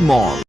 mall.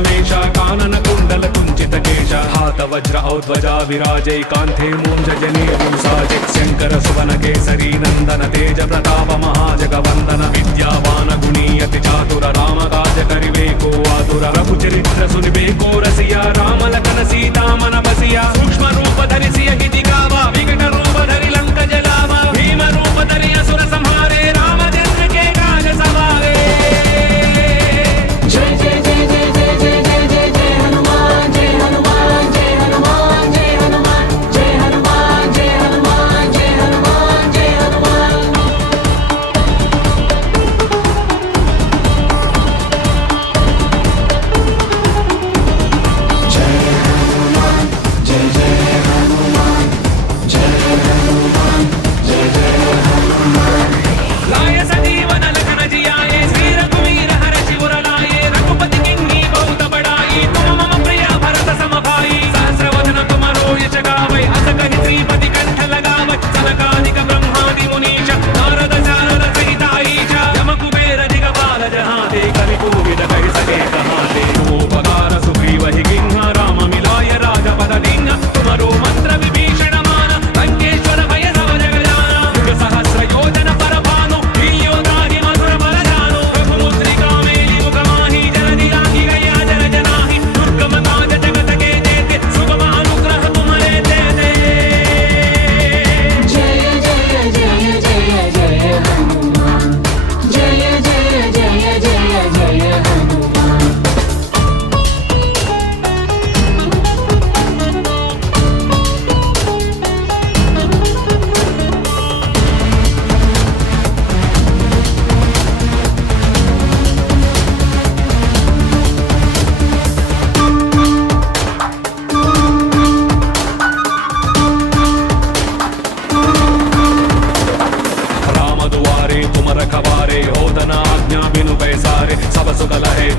Suvesh कानन कुण्डल कुञ्चित केश हात वज्र औध्वजा विराजै कान्थे मूञ्जने पुंसाजि शङ्कर सुवन केसरी नन्दन तेज प्रताप महाजगवन्दन विद्यावान गुणीयति चातुर राम काज करिवेको आतुर रघुचरित्र सुनिबेको रसिया रामलखन सीतामन बसिया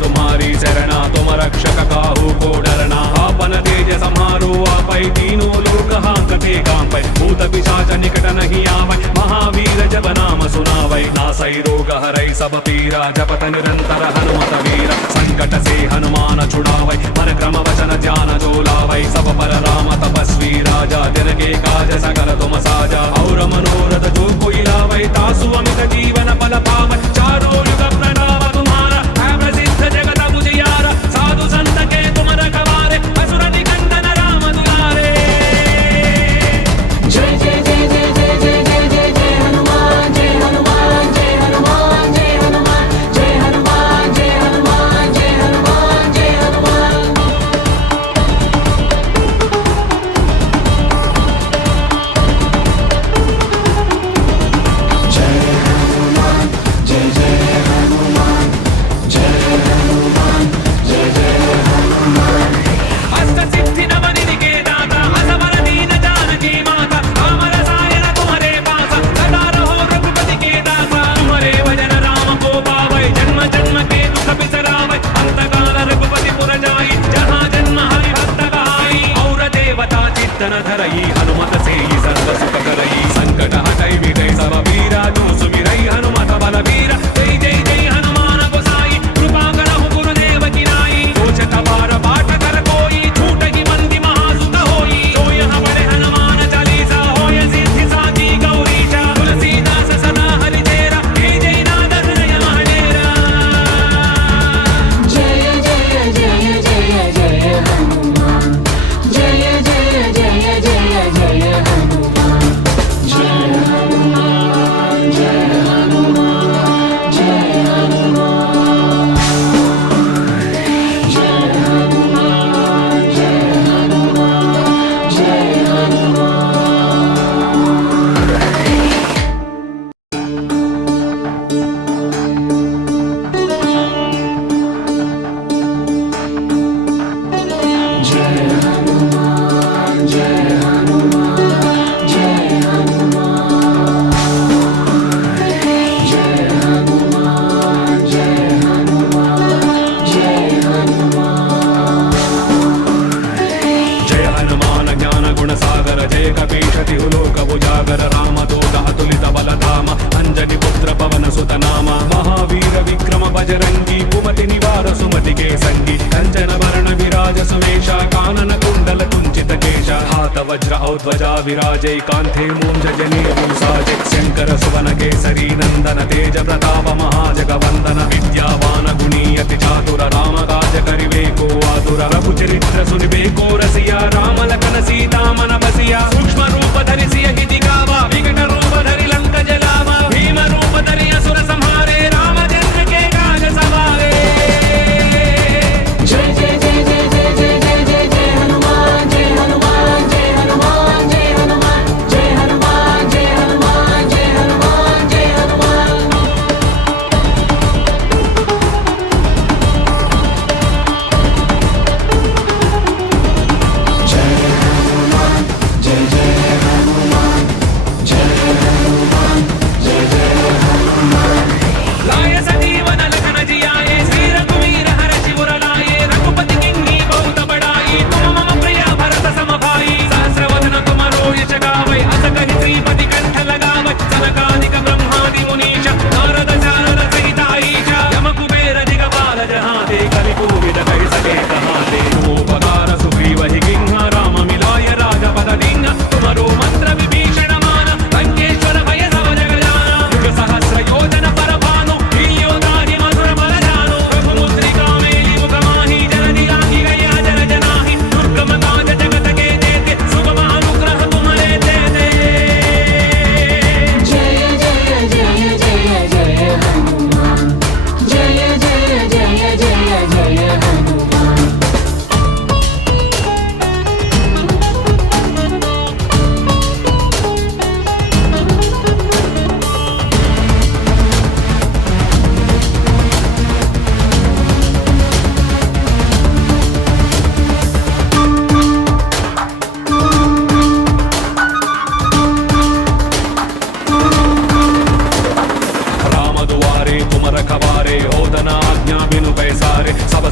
तुम्हारी शरणा तुम रक्षक काहू को डरना आपन तेज समारो आपै तीनों लोक हांकते कांपै भूत पिशाच निकट नहीं आवै महावीर जब नाम सुनावै नासै रोग हरै सब पीरा जपत निरंतर हनुमत वीरा संकट से हनुमान छुड़ावै पर क्रम वचन ध्यान जो लावै सब पर राम तपस्वी राजा दिन के काज सकल तुम साजा और मनोरथ वज्र औध्वजा विराजै कान्थे मूञ्जजने पुंसा जक्शङ्कर सुवनकेसरी नन्दन तेज प्रताप महाजगवन्दन विद्यावान गुणीयति चातुर राम काज करिवेको आतुर रघुचरित्र सुनिवेको रसिया रामलखन सीतामन बसिया सूक्ष्म रूप धरि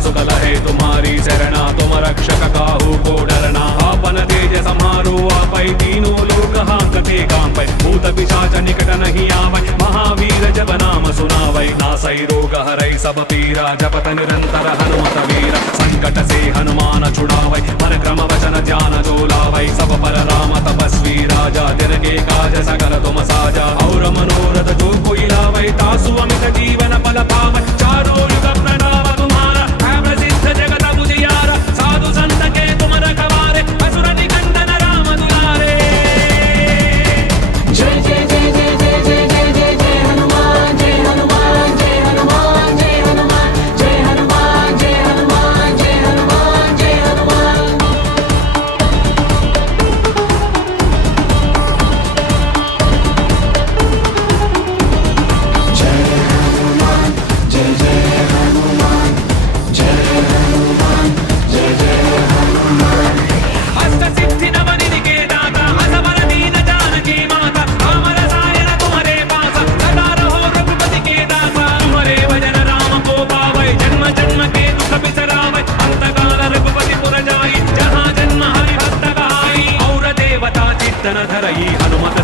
सुकल है तुम्हारी शरणा तुम रक्षक काहू को डरना आपन तेज समारो आपै तीनों लोक हाकते काम पै भूत पिशाच निकट नहीं आवै महावीर जब नाम सुनावै नासै रोग हरै सब पीरा जपत निरंतर हनुमत वीर संकट से हनुमान छुड़ावै परक्रम वचन ध्यान जो लावै सब पर राम तपस्वी राजा दिन के काज सकल तुम साजा और मनोरथ जो कोई लावै तासु अमित जीवन फल पावै ధర ధర ఈ హనుమత